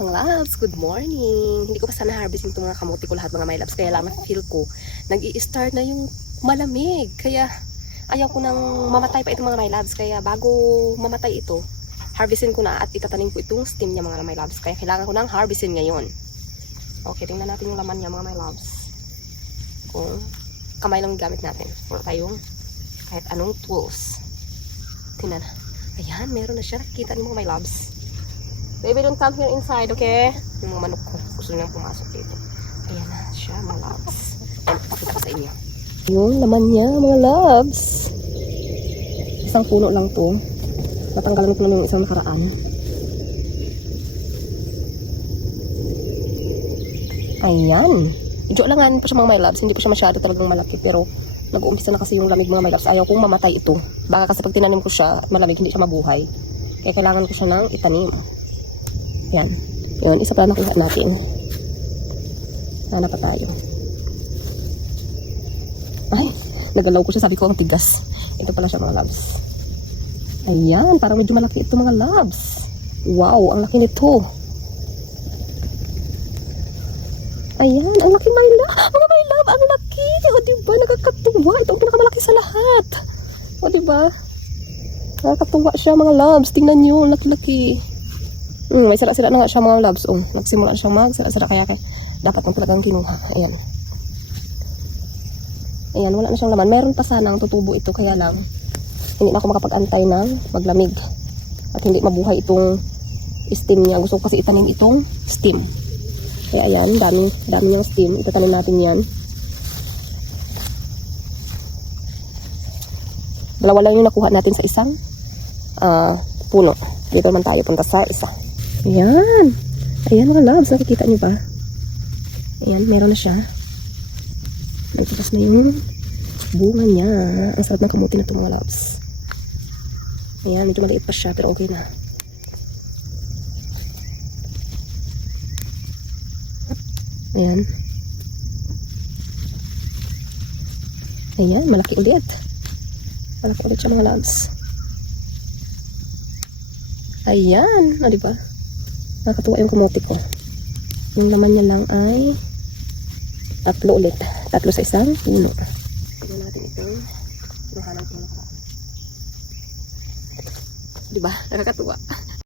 Mga loves, good morning! Hindi ko pa sana harvesting itong mga kamote ko lahat mga my loves. Kaya lang feel ko, nag-i-start na yung malamig. Kaya ayaw ko nang mamatay pa itong mga my loves. Kaya bago mamatay ito, harvestin ko na at itatanim ko itong stem niya mga my loves. Kaya kailangan ko nang harvestin ngayon. Okay, tingnan natin yung laman niya mga my loves. Kung kamay lang gamit natin. Wala tayong kahit anong tools. Tingnan. Ayan, meron na siya. Kita niyo mga my loves. Baby, don't come here inside, okay? Yung mga manok ko, gusto nilang pumasok dito. Ayan na siya, mga loves. Ayan, pakita ko sa inyo. Yung laman niya, mga loves. Isang puno lang to. Natanggalan ko lang yung isang nakaraan. Ayan. Medyo langanin pa siya mga my loves. Hindi pa siya masyado talagang malaki. Pero nag-uumpisa na kasi yung lamig mga my loves. Ayaw kong mamatay ito. Baka kasi pag tinanim ko siya, malamig, hindi siya mabuhay. Kaya kailangan ko siya ng itanim. Yan. Yun, isa pa nakuha natin. Sana pa tayo. Ay, nagalaw ko siya. Sabi ko, ang tigas. Ito pala siya mga loves. Ayan, parang medyo malaki ito mga loves. Wow, ang laki nito. Ayan, ang laki my love. Mga my love, ang laki. O, diba? Nakakatuwa. Ito ang pinakamalaki sa lahat. O, diba? Nakakatuwa siya mga loves. Tingnan nyo, laki-laki. May sira-sira na nga siya mga loves. Nagsimula na siyang mag-sira-sira kaya dapat nang talagang kinuha. Ayan. Ayan, wala na siyang laman. Meron pa sanang tutubo ito kaya lang hindi na ako makapag-antay ng maglamig. At hindi mabuhay itong stem niya. Gusto ko kasi itanim itong stem. Kaya ayan, dami niyang stem. Itatanim natin yan. Dalawa lang yung nakuha natin sa isang puno. Dito naman tayo punta sa isa. Ayan. Ayan mga loves. Nakikita niyo ba? Ayan. Meron na siya. Nagtatas na yung bunga niya. Ang sarap ng kamuti na ito mga loves. Ayan. Medyo maliit pa siya. Pero okay na. Ayan. Ayan. Malaki ulit. Malaki ulit siya mga loves. Ayan. Diba? Nakakatuwa yung kamote ko. Yung laman niya lang ay 3 ulit. 3 sa isang puno. Tignan natin itong kinuhanan ko na. Diba? Nakakatuwa.